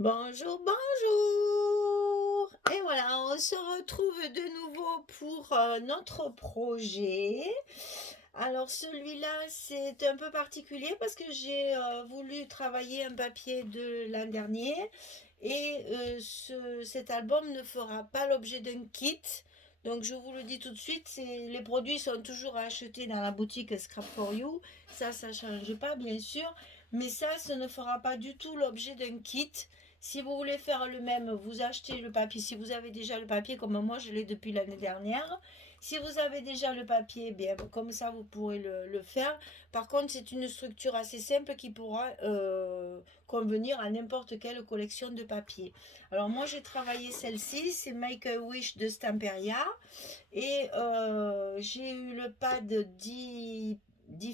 Bonjour, bonjour! Et voilà, on se retrouve de nouveau pour notre projet. Alors celui-là, c'est un peu particulier parce que j'ai voulu travailler un papier de l'an dernier et cet album ne fera pas l'objet d'un kit. Donc je vous le dis tout de suite, les produits sont toujours à acheter dans la boutique Scrap for You. Ça ne change pas bien sûr, mais ça ne fera pas du tout l'objet d'un kit. Si vous voulez faire le même, vous achetez le papier. Si vous avez déjà le papier, comme moi je l'ai depuis l'année dernière. Si vous avez déjà le papier, bien comme ça vous pourrez le faire. Par contre, c'est une structure assez simple qui pourra convenir à n'importe quelle collection de papier. Alors moi j'ai travaillé celle-ci, c'est Make a Wish de Stamperia. Et j'ai eu le pad 10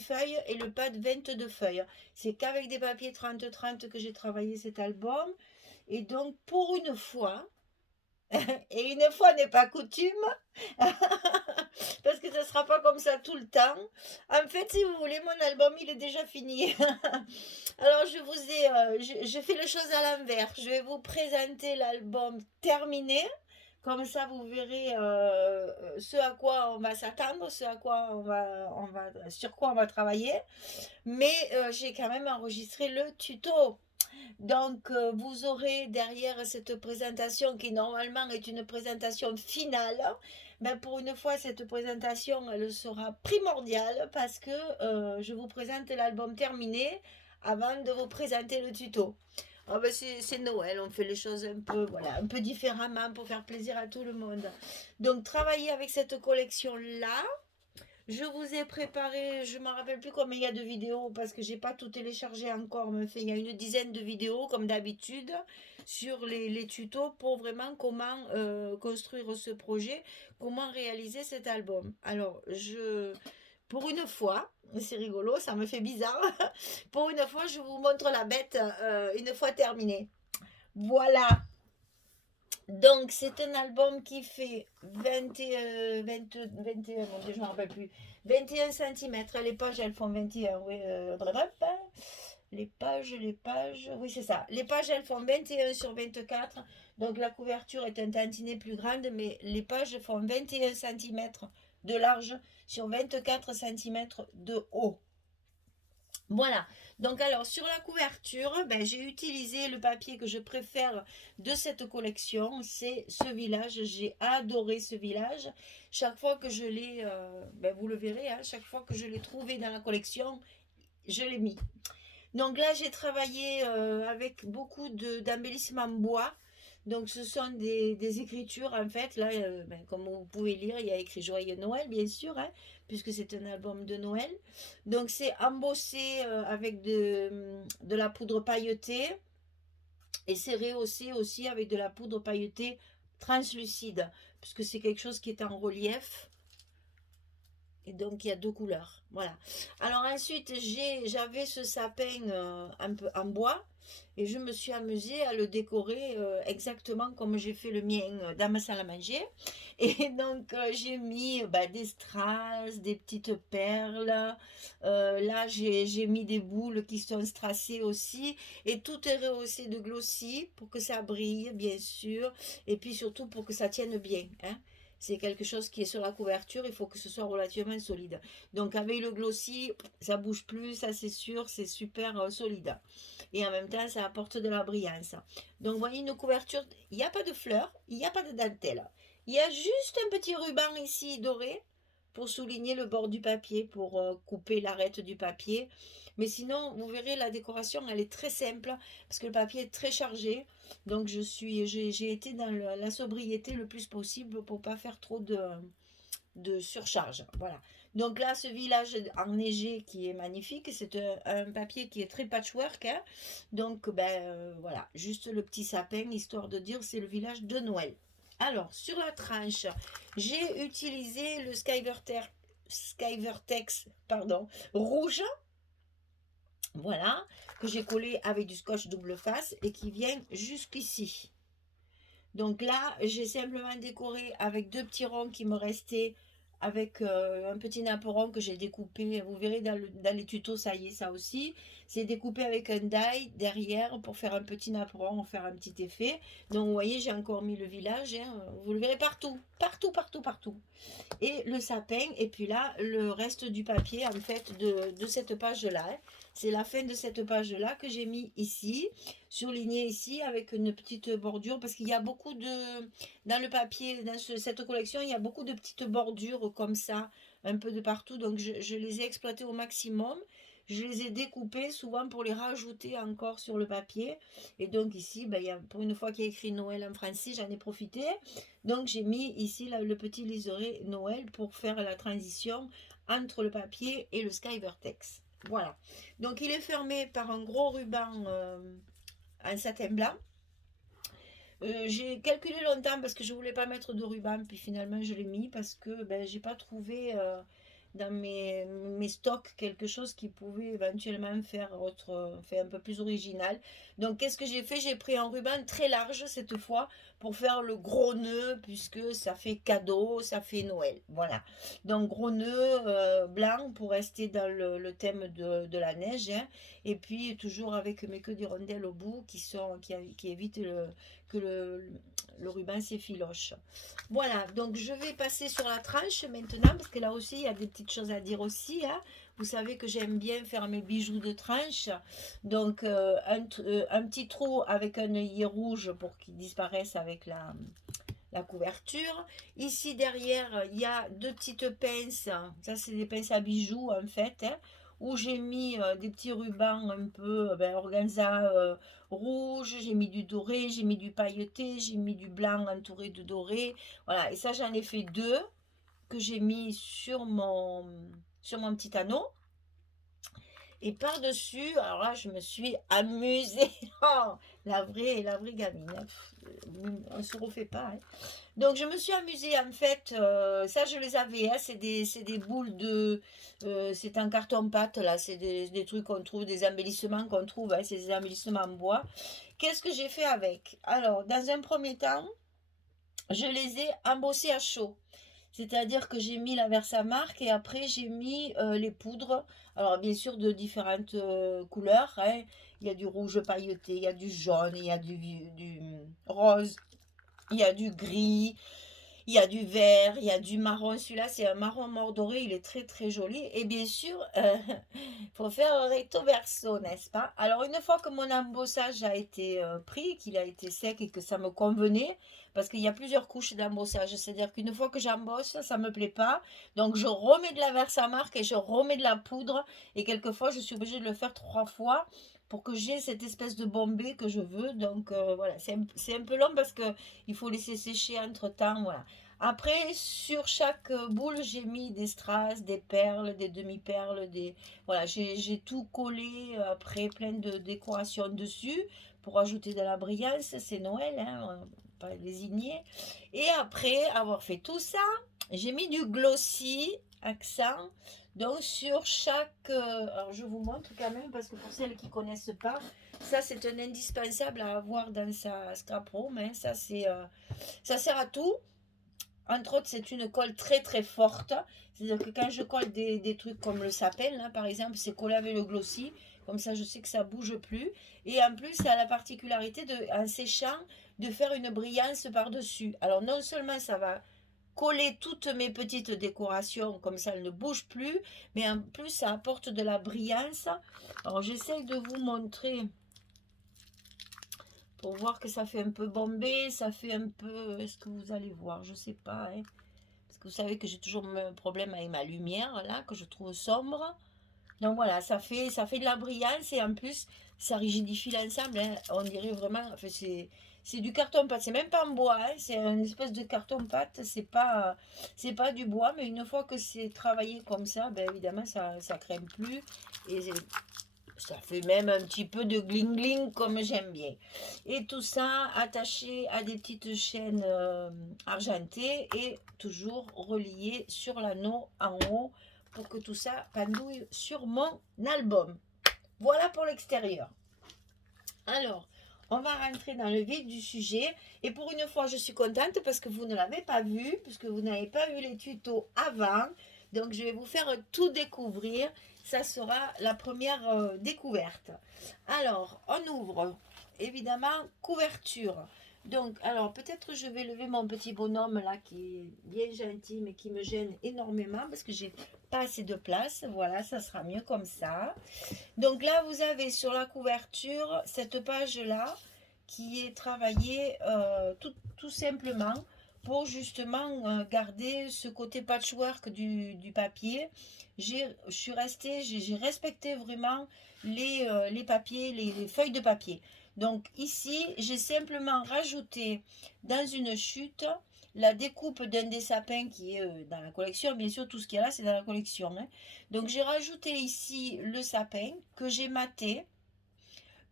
feuilles et le pad 22 feuilles. C'est qu'avec des papiers 30-30 que j'ai travaillé cet album. Et donc, pour une fois, et une fois n'est pas coutume, parce que ça ne sera pas comme ça tout le temps. En fait, si vous voulez, mon album, il est déjà fini. Alors, je fais les choses à l'envers. Je vais vous présenter l'album terminé. Comme ça, vous verrez ce à quoi on va s'attendre, sur quoi on va travailler. Mais j'ai quand même enregistré le tuto. Donc, vous aurez derrière cette présentation qui normalement est une présentation finale. Ben, pour une fois, cette présentation, elle sera primordiale parce que je vous présente l'album terminé avant de vous présenter le tuto. Ah ben c'est Noël, on fait les choses un peu, voilà, un peu différemment pour faire plaisir à tout le monde. Donc, travailler avec cette collection-là, je vous ai préparé, je ne me rappelle plus combien il y a de vidéos parce que j'ai pas tout téléchargé encore, mais il y a une dizaine de vidéos comme d'habitude sur les tutos pour vraiment comment construire ce projet, comment réaliser cet album. Alors, pour une fois, c'est rigolo, ça me fait bizarre, pour une fois, je vous montre la bête une fois terminée. Voilà, donc, c'est un album qui fait 21, 20, 21, mon Dieu, je ne me rappelle plus, 21 centimètres. Les pages, elles font 21, oui. Les pages, oui, c'est ça. Les pages, elles font 21 sur 24. Donc, la couverture est un tantinet plus grande, mais les pages font 21 centimètres de large sur 24 centimètres de haut. Voilà, donc alors sur la couverture, ben, j'ai utilisé le papier que je préfère de cette collection, c'est ce village, j'ai adoré ce village. Chaque fois que je l'ai, ben, vous le verrez, hein, chaque fois que je l'ai trouvé dans la collection, je l'ai mis. Donc là, j'ai travaillé avec beaucoup d'embellissements bois. Donc ce sont des écritures en fait. Là, ben, comme vous pouvez lire, il y a écrit Joyeux Noël, bien sûr, hein, puisque c'est un album de Noël. Donc c'est embossé avec de la poudre pailletée et c'est rehaussé aussi avec de la poudre pailletée translucide, puisque c'est quelque chose qui est en relief. Et donc il y a deux couleurs. Voilà. Alors ensuite, j'avais ce sapin un peu en bois et je me suis amusée à le décorer exactement comme j'ai fait le mien dans ma salle à manger. Et donc j'ai mis des strass, des petites perles. Là, j'ai mis des boules qui sont strassées aussi. Et tout est rehaussé de glossy pour que ça brille, bien sûr. Et puis surtout pour que ça tienne bien, hein. C'est quelque chose qui est sur la couverture, il faut que ce soit relativement solide. Donc avec le glossy, ça bouge plus, ça c'est sûr, c'est super solide. Et en même temps, ça apporte de la brillance. Donc vous voyez une couverture, il n'y a pas de fleurs, il n'y a pas de dentelle. Il y a juste un petit ruban ici doré pour souligner le bord du papier, pour couper l'arête du papier. Mais sinon, vous verrez, la décoration, elle est très simple parce que le papier est très chargé. Donc j'ai été dans la sobriété le plus possible pour pas faire trop de surcharge. Voilà. Donc là, ce village enneigé qui est magnifique, c'est un papier qui est très patchwork, hein. Donc voilà, juste le petit sapin, histoire de dire c'est le village de Noël. Alors, sur la tranche, j'ai utilisé le Skyvertex, pardon, rouge, voilà, que j'ai collé avec du scotch double face et qui vient jusqu'ici. Donc là, j'ai simplement décoré avec deux petits ronds qui me restaient avec un petit naperon que j'ai découpé. Vous verrez dans les tutos, ça y est, ça aussi. C'est découpé avec un die derrière pour faire un petit naperon, pour faire un petit effet. Donc vous voyez, j'ai encore mis le village, hein. Vous le verrez partout, partout, partout, partout. Et le sapin, et puis là, le reste du papier, en fait, de cette page-là. Hein. C'est la fin de cette page-là que j'ai mis ici, surligné ici, avec une petite bordure, parce qu'il y a beaucoup de... Dans le papier, dans cette collection, il y a beaucoup de petites bordures comme ça, un peu de partout, donc je les ai exploitées au maximum. Je les ai découpées souvent pour les rajouter encore sur le papier. Et donc ici, ben, pour une fois qu'il y a écrit Noël en français, j'en ai profité. Donc j'ai mis ici là, le petit liseré Noël pour faire la transition entre le papier et le Skyvertex. Voilà. Donc il est fermé par un gros ruban en satin blanc. J'ai calculé longtemps parce que je voulais pas mettre de ruban, puis finalement je l'ai mis parce que ben, j'ai pas trouvé dans mes stocks quelque chose qui pouvait éventuellement faire un peu plus original. Donc qu'est-ce que j'ai fait? J'ai pris un ruban très large cette fois pour faire le gros nœud puisque ça fait cadeau, ça fait Noël. Voilà. Donc gros nœud blanc pour rester dans le thème de la neige. Hein. Et puis toujours avec mes queues d'hirondelles au bout qui évitent que le ruban s'effiloche. Voilà, donc je vais passer sur la tranche maintenant, parce que là aussi, il y a des petites choses à dire aussi. Hein. Vous savez que j'aime bien faire mes bijoux de tranche. Donc, un petit trou avec un œillet rouge pour qu'il disparaisse avec la couverture. Ici, derrière, il y a deux petites pinces. Ça, c'est des pinces à bijoux, en fait. Hein, où j'ai mis des petits rubans un peu organza rouge, j'ai mis du doré, j'ai mis du pailleté, j'ai mis du blanc entouré de doré. Voilà, et ça j'en ai fait deux que j'ai mis sur mon petit anneau. Et par-dessus, alors là, je me suis amusée. Oh, la vraie gamine. Hein. On ne se refait pas. Hein. Donc, je me suis amusée, en fait. Ça, je les avais. Hein, c'est des boules de... c'est un carton-pâte, là. C'est des trucs qu'on trouve, des embellissements qu'on trouve. Hein, c'est des embellissements en bois. Qu'est-ce que j'ai fait avec? Alors, dans un premier temps, je les ai embossés à chaud. C'est-à-dire que j'ai mis la Versamark et après j'ai mis les poudres. Alors bien sûr de différentes couleurs. Hein. Il y a du rouge pailleté, il y a du jaune, il y a du rose, il y a du gris, il y a du vert, il y a du marron. Celui-là c'est un marron mordoré, il est très très joli. Et bien sûr, il faut faire un recto verso, n'est-ce pas? Alors une fois que mon embossage a été pris, qu'il a été sec et que ça me convenait, parce qu'il y a plusieurs couches d'embossage, c'est-à-dire qu'une fois que j'embosse, ça me plaît pas, donc je remets de la Versamark et je remets de la poudre, et quelquefois je suis obligée de le faire 3 fois pour que j'ai cette espèce de bombée que je veux. Donc voilà, c'est un peu long parce que il faut laisser sécher entre temps. Voilà. Après, sur chaque boule, j'ai mis des strass, des perles, des demi-perles, voilà, j'ai tout collé après plein de décorations dessus pour ajouter de la brillance. C'est Noël, hein, pas désigné. Et après avoir fait tout ça, j'ai mis du glossy accent. Donc sur chaque... alors je vous montre quand même parce que pour celles qui ne connaissent pas, ça c'est un indispensable à avoir dans sa scrap room. Hein. Ça sert à tout. Entre autres, c'est une colle très très forte. C'est-à-dire que quand je colle des trucs comme le sapin, là, par exemple, c'est collé avec le glossy. Comme ça, je sais que ça ne bouge plus. Et en plus, ça a la particularité, en séchant, de faire une brillance par-dessus. Alors, non seulement ça va coller toutes mes petites décorations, comme ça, elles ne bougent plus, mais en plus, ça apporte de la brillance. Alors, j'essaie de vous montrer pour voir que ça fait un peu bombé, ça fait un peu... Est-ce que vous allez voir? Je sais pas, hein. Parce que vous savez que j'ai toujours un problème avec ma lumière, là, que je trouve sombre. Donc voilà, ça fait de la brillance et en plus, ça rigidifie l'ensemble. Hein. On dirait vraiment... Enfin, c'est du carton-pâte. C'est même pas en bois, hein. C'est une espèce de carton-pâte. C'est pas du bois, mais une fois que c'est travaillé comme ça, ben évidemment, ça crème plus. Et ça fait même un petit peu de gling-gling comme j'aime bien. Et tout ça attaché à des petites chaînes argentées et toujours relié sur l'anneau en haut pour que tout ça pendouille sur mon album. Voilà pour l'extérieur. Alors, on va rentrer dans le vif du sujet. Et pour une fois, je suis contente parce que vous ne l'avez pas vu, puisque vous n'avez pas vu les tutos avant. Donc, je vais vous faire tout découvrir. Ça sera la première découverte. Alors, on ouvre, évidemment, couverture. Donc, alors, peut-être je vais lever mon petit bonhomme là, qui est bien gentil, mais qui me gêne énormément, parce que j'ai pas assez de place. Voilà, ça sera mieux comme ça. Donc là, vous avez sur la couverture cette page-là qui est travaillée tout simplement pour justement garder ce côté patchwork du papier. Je suis restée, j'ai respecté vraiment les papiers, les feuilles de papier. Donc ici, j'ai simplement rajouté dans une chute la découpe d'un des sapins qui est dans la collection. Bien sûr, tout ce qu'il y a là, c'est dans la collection, hein. Donc j'ai rajouté ici le sapin que j'ai maté,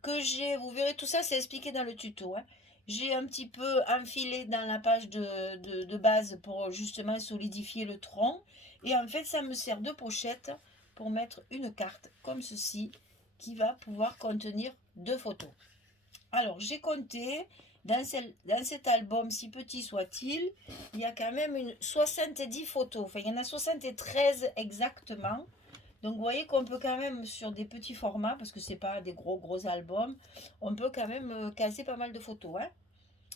vous verrez tout ça, c'est expliqué dans le tuto, hein. J'ai un petit peu enfilé dans la page de base pour justement solidifier le tronc. Et en fait, ça me sert de pochette pour mettre une carte comme ceci qui va pouvoir contenir 2 photos. Alors, j'ai compté, dans cet album, si petit soit-il, il y a quand même 70 photos. Enfin, il y en a 73 exactement. Donc, vous voyez qu'on peut quand même, sur des petits formats, parce que c'est pas des gros albums, on peut quand même casser pas mal de photos, hein.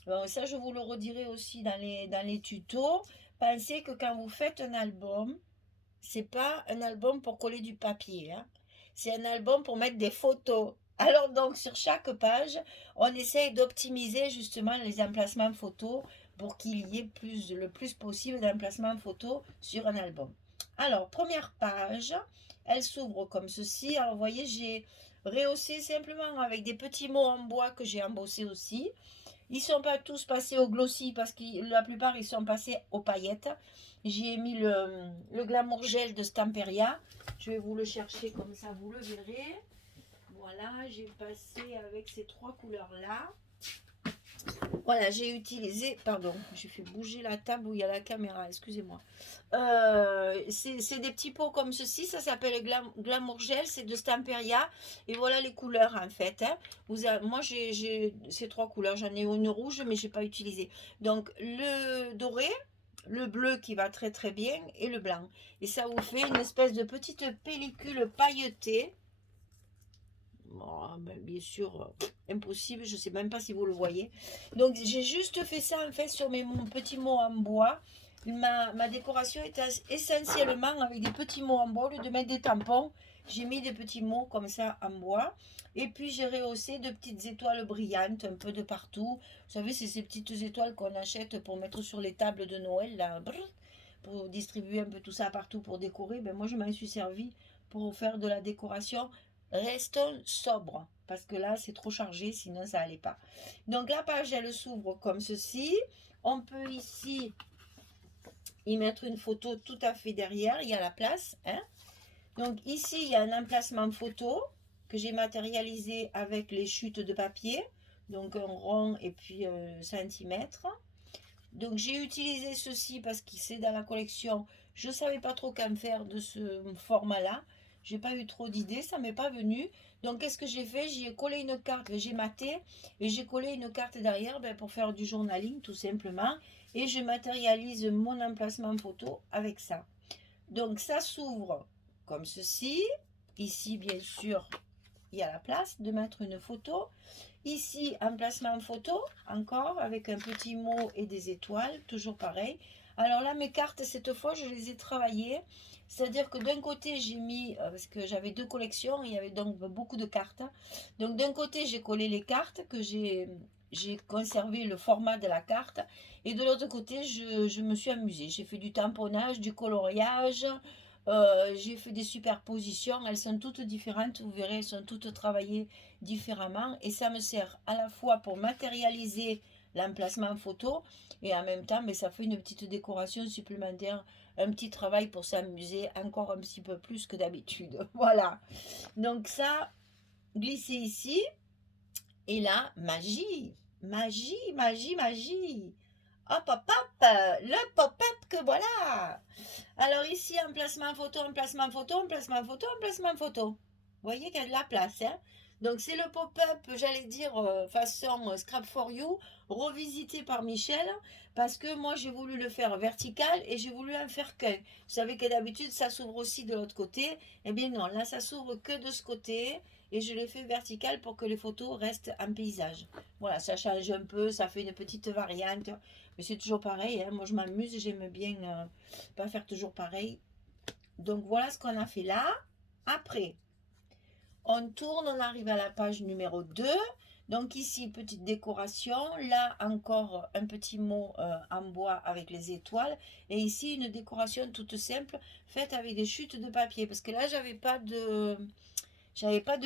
Bon, ça, je vous le redirai aussi dans les tutos. Pensez que quand vous faites un album, c'est pas un album pour coller du papier, hein. C'est un album pour mettre des photos. Alors donc sur chaque page, on essaye d'optimiser justement les emplacements photos pour qu'il y ait le plus possible d'emplacements photos sur un album. Alors première page, elle s'ouvre comme ceci. Alors vous voyez, j'ai rehaussé simplement avec des petits mots en bois que j'ai embossés aussi. Ils ne sont pas tous passés au glossy parce que la plupart ils sont passés aux paillettes. J'ai mis le Glamour Gel de Stamperia. Je vais vous le chercher comme ça, vous le verrez. Voilà, j'ai passé avec ces 3 couleurs-là. Voilà, j'ai utilisé, pardon, j'ai fait bouger la table où il y a la caméra, excusez-moi. C'est des petits pots comme ceci, ça s'appelle Glamour Gel, c'est de Stamperia. Et voilà les couleurs en fait, hein. Moi j'ai ces 3 couleurs, j'en ai une rouge mais j'ai pas utilisé. Donc le doré, le bleu qui va très très bien et le blanc. Et ça vous fait une espèce de petite pellicule pailletée. Bon, ben, bien sûr, impossible, je ne sais même pas si vous le voyez. Donc j'ai juste fait ça en fait sur mes petits mots en bois. Ma décoration est essentiellement avec des petits mots en bois. Au lieu de mettre des tampons, j'ai mis des petits mots comme ça en bois. Et puis j'ai rehaussé de petites étoiles brillantes un peu de partout. Vous savez, c'est ces petites étoiles qu'on achète pour mettre sur les tables de Noël, là, pour distribuer un peu tout ça partout pour décorer. Ben, moi, je m'en suis servi pour faire de la décoration. Restons sobres, parce que là, c'est trop chargé, sinon ça n'allait pas. Donc la page, elle s'ouvre comme ceci. On peut ici y mettre une photo tout à fait derrière, il y a la place, hein. Donc ici, il y a un emplacement photo que j'ai matérialisé avec les chutes de papier, donc un rond et puis centimètre. Donc j'ai utilisé ceci parce que c'est dans la collection. Je ne savais pas trop qu'en faire de ce format-là. J'ai pas eu trop d'idées, ça m'est pas venu. Donc qu'est-ce que j'ai fait? J'ai collé une carte, j'ai maté et j'ai collé une carte derrière pour faire du journaling tout simplement. Et je matérialise mon emplacement photo avec ça. Donc ça s'ouvre comme ceci. Ici bien sûr il y a la place de mettre une photo. Ici, emplacement photo, encore avec un petit mot et des étoiles, toujours pareil. Alors là, mes cartes, cette fois, je les ai travaillées. C'est-à-dire que d'un côté, j'ai mis, parce que j'avais 2 collections, il y avait donc beaucoup de cartes. Donc d'un côté, j'ai collé les cartes, que j'ai conservé le format de la carte. Et de l'autre côté, je me suis amusée. J'ai fait du tamponnage, du coloriage, j'ai fait des superpositions, elles sont toutes différentes, vous verrez, elles sont toutes travaillées différemment et ça me sert à la fois pour matérialiser l'emplacement photo et en même temps, mais ça fait une petite décoration supplémentaire, un petit travail pour s'amuser encore un petit peu plus que d'habitude. Voilà, donc ça, glisser ici et là, magie, magie, magie, magie. Hop, hop, hop, le pop-up que voilà. Alors ici, emplacement photo, emplacement photo, emplacement photo, emplacement photo. Vous voyez qu'il y a de la place, hein? Donc c'est le pop-up, j'allais dire, façon Scrap for You, revisité par Michel, parce que moi j'ai voulu le faire vertical et j'ai voulu en faire qu'un. Vous savez que d'habitude ça s'ouvre aussi de l'autre côté. Eh bien non, là ça s'ouvre que de ce côté et je l'ai fait vertical pour que les photos restent en paysage. Voilà, ça change un peu, ça fait une petite variante, mais c'est toujours pareil, hein. Moi je m'amuse, j'aime bien pas faire toujours pareil. Donc voilà ce qu'on a fait là. Après, on tourne, on arrive à la page numéro 2. Donc ici, petite décoration. Là, encore un petit mot en bois avec les étoiles. Et ici, une décoration toute simple, faite avec des chutes de papier. Parce que là, j'avais pas de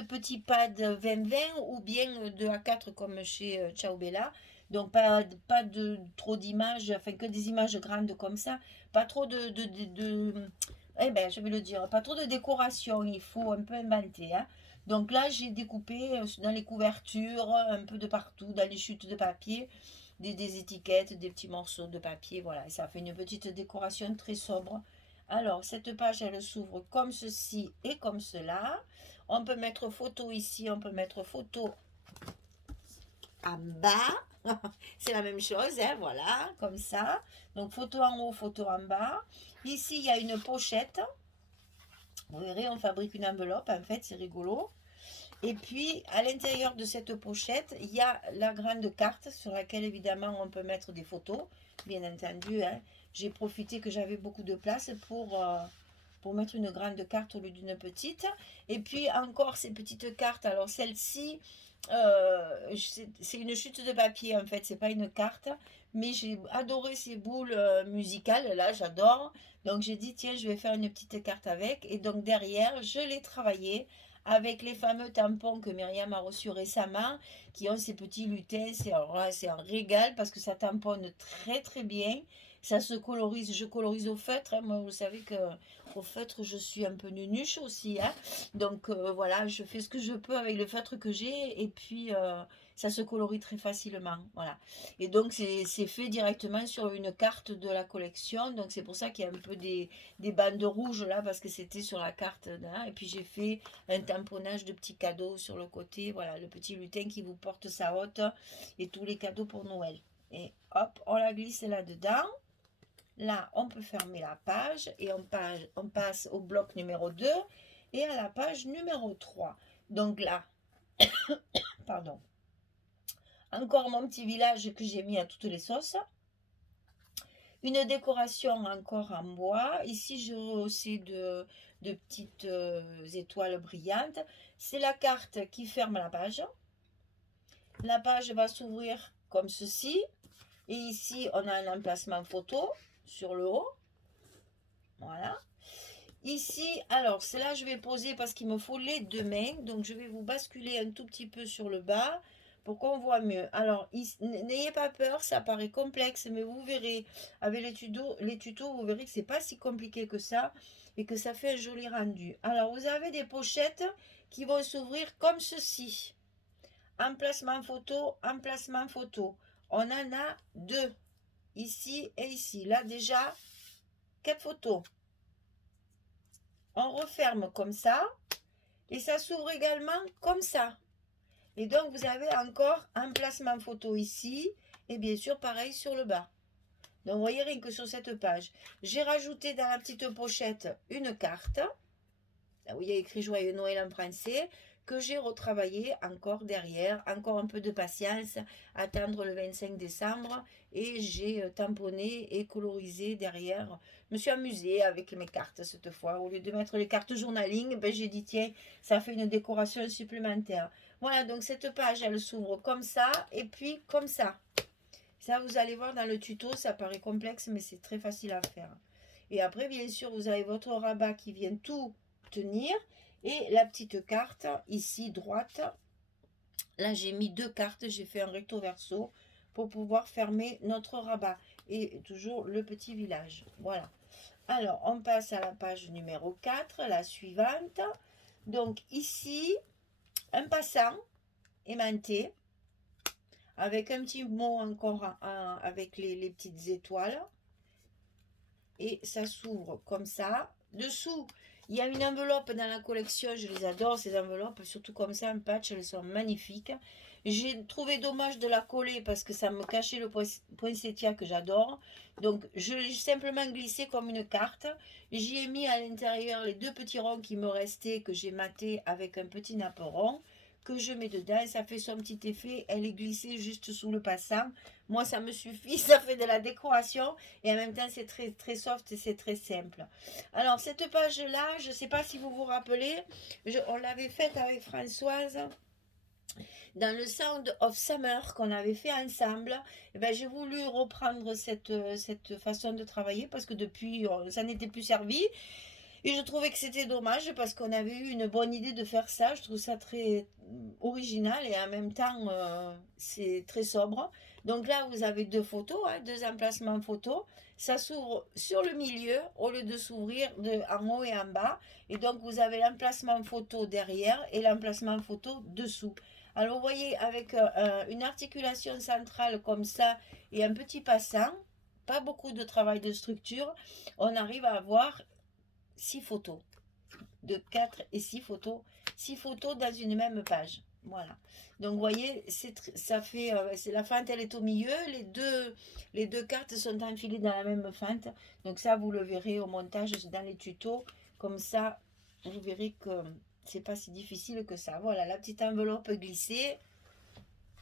petit pad 20-20 ou bien de A4 comme chez Ciao Bella. Donc pas de trop d'images, enfin que des images grandes comme ça. Pas trop eh ben, je vais le dire, pas trop de décoration, il faut un peu inventer, hein. Donc là, j'ai découpé dans les couvertures, un peu de partout, dans les chutes de papier, des étiquettes, des petits morceaux de papier, voilà. Et ça fait une petite décoration très sobre. Alors, cette page, elle s'ouvre comme ceci et comme cela. On peut mettre photo ici, on peut mettre photo en bas. C'est la même chose, hein, voilà, comme ça. Donc, photo en haut, photo en bas. Ici, il y a une pochette. Vous verrez, on fabrique une enveloppe, en fait, c'est rigolo. Et puis, à l'intérieur de cette pochette, il y a la grande carte sur laquelle, évidemment, on peut mettre des photos. Bien entendu, hein. J'ai profité que j'avais beaucoup de place pour mettre une grande carte au lieu d'une petite. Et puis, encore ces petites cartes. Alors, celle-ci, c'est une chute de papier, en fait. C'est pas une carte. Mais j'ai adoré ces boules musicales. Là, j'adore. Donc, j'ai dit, tiens, je vais faire une petite carte avec. Et donc, derrière, je l'ai travaillé avec les fameux tampons que Myriam a reçus récemment, qui ont ces petits lutins. C'est un régal parce que ça tamponne très très bien. Ça se colorise, je colorise au feutre, hein. Moi, vous savez que au feutre, je suis un peu nunuche aussi, hein. Donc voilà, je fais ce que je peux avec le feutre que j'ai et puis ça se colorie très facilement. Voilà. Et donc c'est fait directement sur une carte de la collection. Donc c'est pour ça qu'il y a un peu des bandes rouges là parce que c'était sur la carte là. Et puis j'ai fait un tamponnage de petits cadeaux sur le côté. Voilà, le petit lutin qui vous porte sa hotte et tous les cadeaux pour Noël. Et hop, on la glisse là-dedans. Là, on peut fermer la page et on passe au bloc numéro 2 et à la page numéro 3. Donc là, pardon, encore mon petit village que j'ai mis à toutes les sauces. Une décoration encore en bois. Ici, j'ai rehaussé de petites étoiles brillantes. C'est la carte qui ferme la page. La page va s'ouvrir comme ceci. Et ici, on a un emplacement photo sur le haut. Voilà. Ici, alors, c'est là que je vais poser parce qu'il me faut les deux mains. Donc, je vais vous basculer un tout petit peu sur le bas pour qu'on voit mieux. Alors, n'ayez pas peur, ça paraît complexe, mais vous verrez, avec les tutos, vous verrez que c'est pas si compliqué que ça et que ça fait un joli rendu. Alors, vous avez des pochettes qui vont s'ouvrir comme ceci. Emplacement photo, emplacement photo. On en a deux, ici et ici. Là, déjà, 4 photos. On referme comme ça et ça s'ouvre également comme ça. Et donc vous avez encore un placement photo ici et bien sûr pareil sur le bas. Donc vous voyez rien que sur cette page. J'ai rajouté dans la petite pochette une carte. Là où il y a écrit Joyeux Noël en français, que j'ai retravaillé encore derrière, encore un peu de patience, attendre le 25 décembre, et j'ai tamponné et colorisé derrière. Je me suis amusée avec mes cartes cette fois. Au lieu de mettre les cartes journaling, ben, j'ai dit tiens, ça fait une décoration supplémentaire. Voilà, donc cette page, elle s'ouvre comme ça, et puis comme ça. Ça, vous allez voir dans le tuto, ça paraît complexe, mais c'est très facile à faire. Et après, bien sûr, vous avez votre rabat qui vient tout tenir. Et la petite carte, ici, droite. Là, j'ai mis deux cartes. J'ai fait un recto verso pour pouvoir fermer notre rabat. Et toujours le petit village. Voilà. Alors, on passe à la page numéro 4, la suivante. Donc, ici, un passant aimanté avec un petit mot encore avec les petites étoiles. Et ça s'ouvre comme ça. Dessous, Il y a une enveloppe dans la collection, je les adore ces enveloppes, surtout comme ça en patch, elles sont magnifiques. J'ai trouvé dommage de la coller parce que ça me cachait le poinsettia que j'adore. Donc je l'ai simplement glissé comme une carte. J'y ai mis à l'intérieur les deux petits ronds qui me restaient, que j'ai maté avec un petit napperon, que je mets dedans. Ça fait son petit effet. Elle est glissée juste sous le passant. Moi, ça me suffit. Ça fait de la décoration. Et en même temps, c'est très, très soft et c'est très simple. Alors, cette page-là, je ne sais pas si vous vous rappelez, on l'avait faite avec Françoise dans le Sound of Summer qu'on avait fait ensemble. Et ben, j'ai voulu reprendre cette façon de travailler parce que depuis, ça n'était plus servi. Et je trouvais que c'était dommage parce qu'on avait eu une bonne idée de faire ça. Je trouve ça très original et en même temps, c'est très sobre. Donc là, vous avez deux photos, hein, deux emplacements photos. Ça s'ouvre sur le milieu au lieu de s'ouvrir en haut et en bas. Et donc, vous avez l'emplacement photo derrière et l'emplacement photo dessous. Alors, vous voyez, avec une articulation centrale comme ça et un petit passant, pas beaucoup de travail de structure, on arrive à avoir 6 photos. De 4 et 6 photos. 6 photos dans une même page. Voilà. Donc, vous voyez, ça fait. La fente, elle est au milieu. Les deux cartes sont enfilées dans la même fente. Donc, ça, vous le verrez au montage dans les tutos. Comme ça, vous verrez que c'est pas si difficile que ça. Voilà, la petite enveloppe glissée.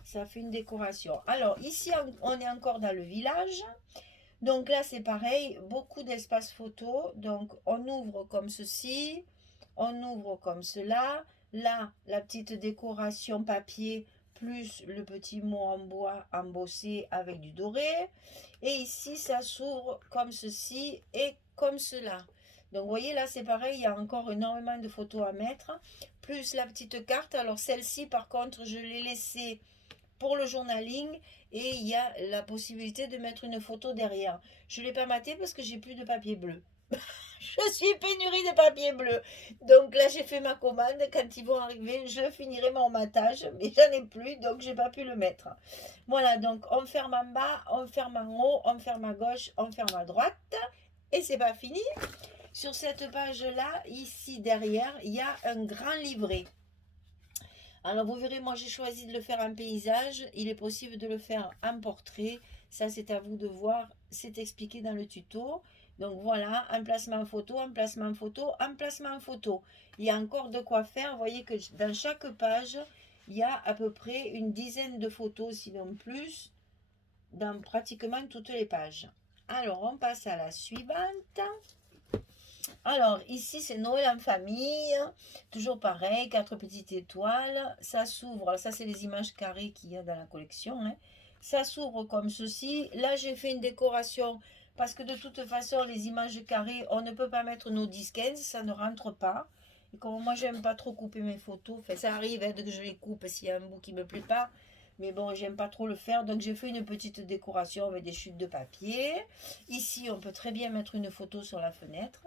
Ça fait une décoration. Alors, ici, on est encore dans le village. Donc là, c'est pareil, beaucoup d'espace photo. Donc, on ouvre comme ceci, on ouvre comme cela. Là, la petite décoration papier, plus le petit mot en bois embossé avec du doré. Et ici, ça s'ouvre comme ceci et comme cela. Donc, vous voyez, là, c'est pareil, il y a encore énormément de photos à mettre. Plus la petite carte. Alors, celle-ci, par contre, je l'ai laissée pour le journaling et il y a la possibilité de mettre une photo derrière. Je ne l'ai pas maté parce que j'ai plus de papier bleu. Je suis pénurie de papier bleu. Donc là, j'ai fait ma commande. Quand ils vont arriver, je finirai mon matage. Mais j'en ai plus, donc j'ai pas pu le mettre. Voilà, donc on ferme en bas, on ferme en haut, on ferme à gauche, on ferme à droite. Et c'est pas fini. Sur cette page-là, ici derrière, il y a un grand livret. Alors vous verrez, moi j'ai choisi de le faire en paysage. Il est possible de le faire en portrait. Ça c'est à vous de voir. C'est expliqué dans le tuto. Donc voilà, emplacement photo, emplacement photo, emplacement photo. Il y a encore de quoi faire. Vous voyez que dans chaque page, il y a à peu près une dizaine de photos, sinon plus, dans pratiquement toutes les pages. Alors on passe à la suivante. Alors, ici, c'est Noël en famille. Toujours pareil, quatre petites étoiles. Ça s'ouvre. Ça, c'est les images carrées qu'il y a dans la collection, hein. Ça s'ouvre comme ceci. Là, j'ai fait une décoration parce que de toute façon, les images carrées, on ne peut pas mettre nos 10-15. Ça ne rentre pas. Et comme moi, j'aime pas trop couper mes photos. Enfin, ça arrive hein, que je les coupe s'il y a un bout qui me plaît pas. Mais bon, j'aime pas trop le faire. Donc, j'ai fait une petite décoration avec des chutes de papier. Ici, on peut très bien mettre une photo sur la fenêtre.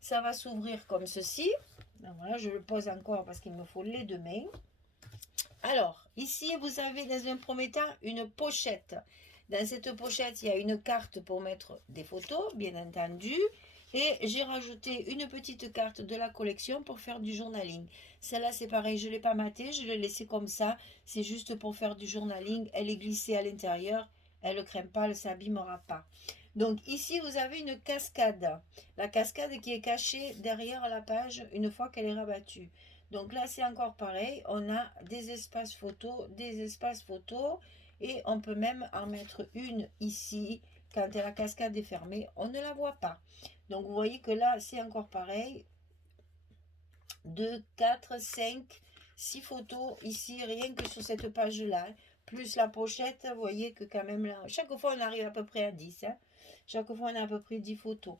Ça va s'ouvrir comme ceci. Voilà, je le pose encore parce qu'il me faut les deux mains. Alors, ici, vous avez dans un premier temps une pochette. Dans cette pochette, il y a une carte pour mettre des photos, bien entendu. Et j'ai rajouté une petite carte de la collection pour faire du journaling. Celle-là, c'est pareil, je ne l'ai pas matée, je l'ai laissée comme ça. C'est juste pour faire du journaling. Elle est glissée à l'intérieur. Elle ne crème pas, elle ne s'abîmera pas. Donc ici, vous avez une cascade. La cascade qui est cachée derrière la page une fois qu'elle est rabattue. Donc là, c'est encore pareil. On a des espaces photos, des espaces photos. Et on peut même en mettre une ici. Quand la cascade est fermée, on ne la voit pas. Donc vous voyez que là, c'est encore pareil. 2, 4, 5, 6 photos ici, rien que sur cette page-là. Plus la pochette, vous voyez que quand même là, chaque fois on arrive à peu près à 10. Hein. Chaque fois on a à peu près 10 photos.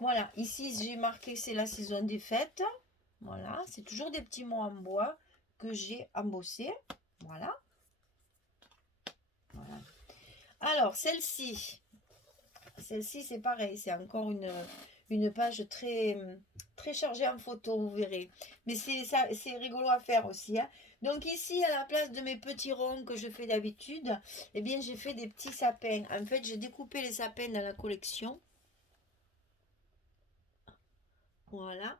Voilà, ici j'ai marqué c'est la saison des fêtes. Voilà, c'est toujours des petits mots en bois que j'ai embossés. Voilà. Voilà. Alors, celle-ci, c'est pareil, c'est encore une page très, très chargée en photos, vous verrez. Mais c'est rigolo à faire aussi. Hein. Donc ici, à la place de mes petits ronds que je fais d'habitude, eh bien, j'ai fait des petits sapins. En fait, j'ai découpé les sapins dans la collection. Voilà.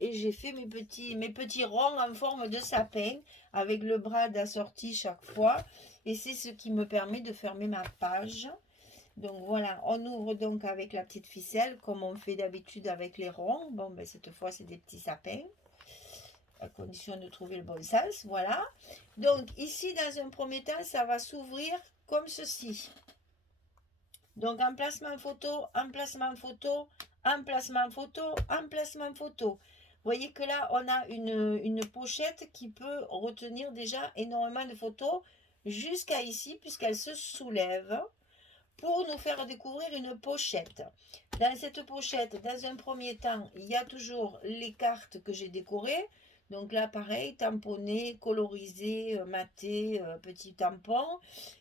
et j'ai fait mes petits ronds en forme de sapin avec le bras assorti chaque fois. Et c'est ce qui me permet de fermer ma page. Donc voilà, on ouvre donc avec la petite ficelle comme on fait d'habitude avec les ronds. Bon, ben cette fois, c'est des petits sapins, à condition de trouver le bon sens. Voilà. Donc ici, dans un premier temps, ça va s'ouvrir comme ceci. Donc emplacement photo, emplacement photo, emplacement photo, emplacement photo. Vous voyez que là, on a une pochette qui peut retenir déjà énormément de photos jusqu'à ici, puisqu'elle se soulève pour nous faire découvrir une pochette. Dans cette pochette, dans un premier temps, il y a toujours les cartes que j'ai décorées. Donc là, pareil, tamponné, colorisé, maté, petit tampon.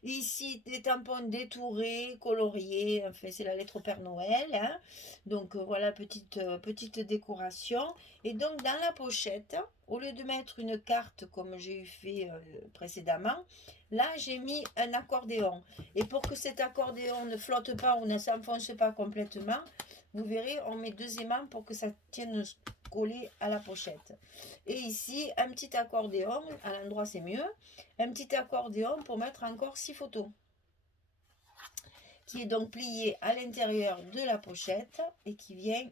Ici, des tampons détourés, coloriés. Enfin, c'est la lettre Père Noël. Hein. Donc voilà, petite décoration. Et donc, dans la pochette, au lieu de mettre une carte comme j'ai eu fait précédemment, là, j'ai mis un accordéon. Et pour que cet accordéon ne flotte pas ou ne s'enfonce pas complètement, vous verrez, on met 2 aimants pour que ça tienne collé à la pochette. Et ici, un petit accordéon, à l'endroit c'est mieux, un petit accordéon pour mettre encore 6 photos, qui est donc plié à l'intérieur de la pochette et qui vient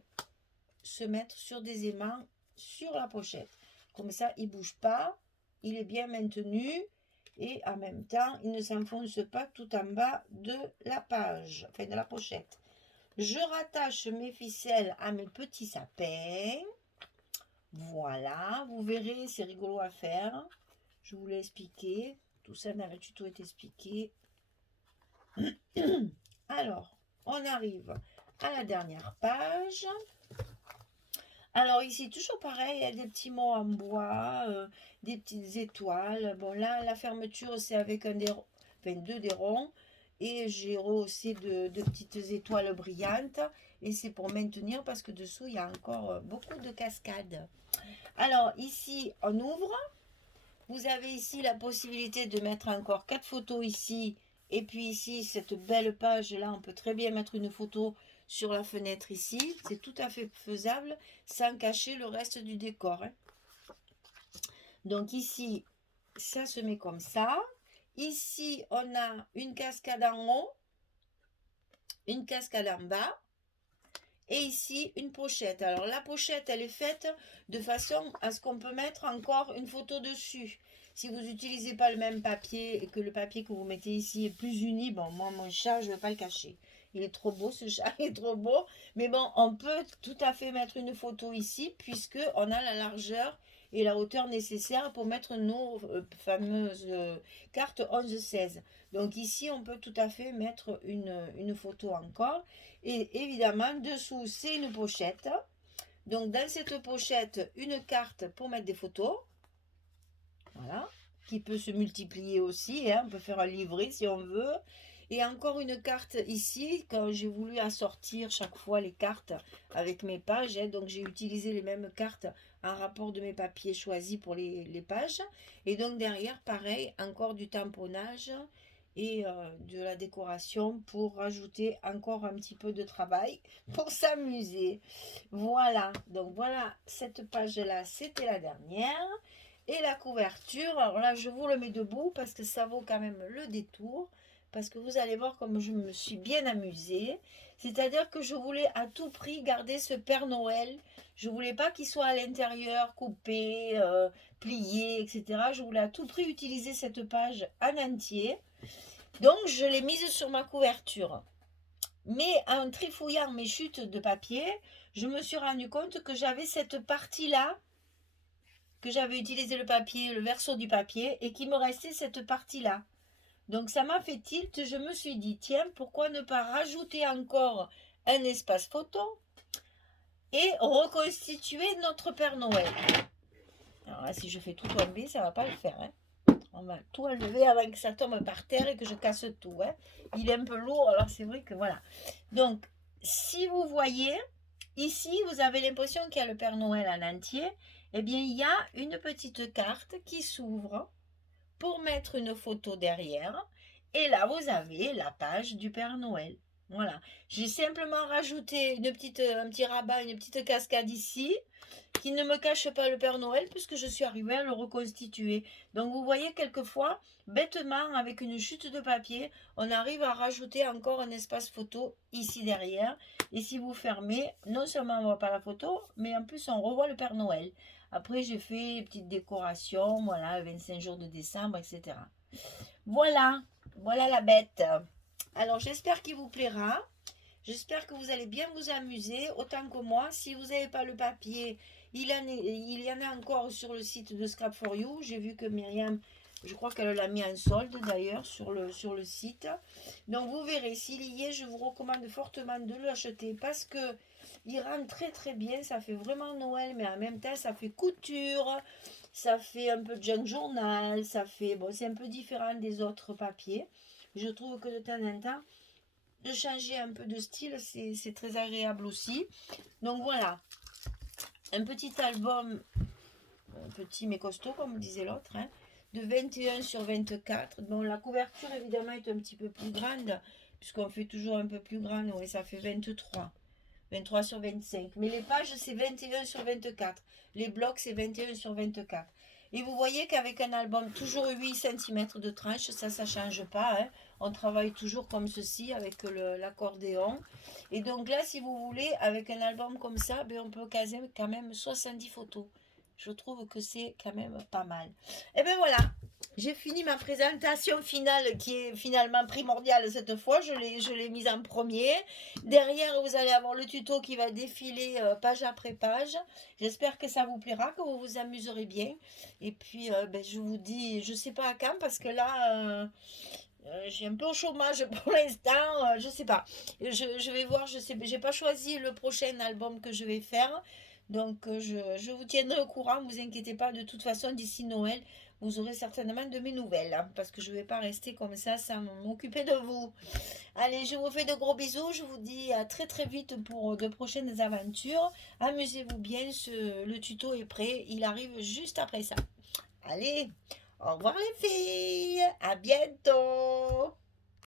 se mettre sur des aimants sur la pochette. Comme ça, il ne bouge pas, il est bien maintenu. Et en même temps, il ne s'enfonce pas tout en bas de la page, enfin de la pochette. Je rattache mes ficelles à mes petits sapins. Voilà, vous verrez, c'est rigolo à faire. Je vous l'ai expliqué. Tout ça dans le tuto est expliqué. Alors, on arrive à la dernière page. Alors ici, toujours pareil, il y a des petits mots en bois, des petites étoiles. Bon là, la fermeture, c'est avec deux des ronds. Et j'ai rehaussé de petites étoiles brillantes. Et c'est pour maintenir parce que dessous, il y a encore beaucoup de cascades. Alors ici, on ouvre. Vous avez ici la possibilité de mettre encore 4 photos ici. Et puis ici, cette belle page-là, on peut très bien mettre une photo sur la fenêtre ici. C'est tout à fait faisable sans cacher le reste du décor. Hein. Donc ici, ça se met comme ça. Ici, on a une cascade en haut, une cascade en bas. Et ici, une pochette. Alors, la pochette, elle est faite de façon à ce qu'on peut mettre encore une photo dessus. Si vous n'utilisez pas le même papier et que le papier que vous mettez ici est plus uni, bon, moi, mon chat, je ne vais pas le cacher. Il est trop beau, ce chat, il est trop beau. Mais bon, on peut tout à fait mettre une photo ici, puisqu'on a la largeur et la hauteur nécessaire pour mettre nos fameuses cartes 11-16. Donc ici, on peut tout à fait mettre une photo encore. Et évidemment, dessous, c'est une pochette. Donc, dans cette pochette, une carte pour mettre des photos. Voilà. Qui peut se multiplier aussi. Hein. On peut faire un livret si on veut. Et encore une carte ici, quand j'ai voulu assortir chaque fois les cartes avec mes pages. Hein. Donc, j'ai utilisé les mêmes cartes en rapport de mes papiers choisis pour les pages. Et donc, derrière, pareil, encore du tamponnage et de la décoration pour rajouter encore un petit peu de travail pour s'amuser. Voilà, donc voilà, cette page-là, c'était la dernière. Et la couverture, alors là, je vous le mets debout parce que ça vaut quand même le détour. Parce que vous allez voir comme je me suis bien amusée. C'est-à-dire que je voulais à tout prix garder ce Père Noël. Je voulais pas qu'il soit à l'intérieur, coupé, plié, etc. Je voulais à tout prix utiliser cette page en entier. Donc, je l'ai mise sur ma couverture. Mais en trifouillant mes chutes de papier, je me suis rendu compte que j'avais cette partie-là, que j'avais utilisé le papier, le verso du papier, et qu'il me restait cette partie-là. Donc, ça m'a fait tilt. Je me suis dit, tiens, pourquoi ne pas rajouter encore un espace photo et reconstituer notre Père Noël. Alors là, si je fais tout tomber, ça ne va pas le faire, hein. On va tout enlever avant que ça tombe par terre et que je casse tout. Hein. Il est un peu lourd, alors c'est vrai que voilà. Donc, si vous voyez, ici, vous avez l'impression qu'il y a le Père Noël en entier. Eh bien, il y a une petite carte qui s'ouvre pour mettre une photo derrière. Et là, vous avez la page du Père Noël. Voilà. J'ai simplement rajouté un petit rabat, une petite cascade ici, qui ne me cache pas le Père Noël, puisque je suis arrivée à le reconstituer. Donc vous voyez, quelquefois, bêtement, avec une chute de papier, on arrive à rajouter encore un espace photo ici derrière. Et si vous fermez, non seulement on ne voit pas la photo, mais en plus on revoit le Père Noël. Après, j'ai fait une petite décoration, voilà, 25 jours de décembre, etc. Voilà, voilà la bête. Alors j'espère qu'il vous plaira. J'espère que vous allez bien vous amuser autant que moi. Si vous n'avez pas le papier, il y en a encore sur le site de Scrap for You. J'ai vu que Myriam, je crois qu'elle l'a mis en solde d'ailleurs sur le site. Donc vous verrez, s'il y est, je vous recommande fortement de l'acheter parce que il rend très très bien. Ça fait vraiment Noël, mais en même temps, ça fait couture. Ça fait un peu de junk journal. Ça fait, bon, c'est un peu différent des autres papiers. Je trouve que de temps en temps, de changer un peu de style, c'est très agréable aussi. Donc voilà, un petit album, petit mais costaud comme disait l'autre, hein, de 21 sur 24. Bon, la couverture évidemment est un petit peu plus grande, puisqu'on fait toujours un peu plus grande, oui, ça fait 23 sur 25. Mais les pages, c'est 21 sur 24. Les blocs, c'est 21 sur 24. Et vous voyez qu'avec un album, toujours 8 cm de tranche, ça ne change pas. Hein. On travaille toujours comme ceci avec l'accordéon. Et donc là, si vous voulez, avec un album comme ça, ben, on peut caser quand même 70 photos. Je trouve que c'est quand même pas mal. Et bien voilà, j'ai fini ma présentation finale qui est finalement primordiale cette fois. Je l'ai mise en premier. Derrière, vous allez avoir le tuto qui va défiler page après page. J'espère que ça vous plaira, que vous vous amuserez bien. Et puis, ben, je vous dis, je sais pas à quand, parce que là, j'ai un peu au chômage pour l'instant. Je sais pas. Je vais voir, je sais, j'ai pas choisi le prochain album que je vais faire. Donc, je vous tiendrai au courant, ne vous inquiétez pas. De toute façon, d'ici Noël, vous aurez certainement de mes nouvelles, hein, parce que je ne vais pas rester comme ça sans m'occuper de vous. Allez, je vous fais de gros bisous. Je vous dis à très très vite pour de prochaines aventures. Amusez-vous bien. Le tuto est prêt. Il arrive juste après ça. Allez, au revoir les filles. À bientôt.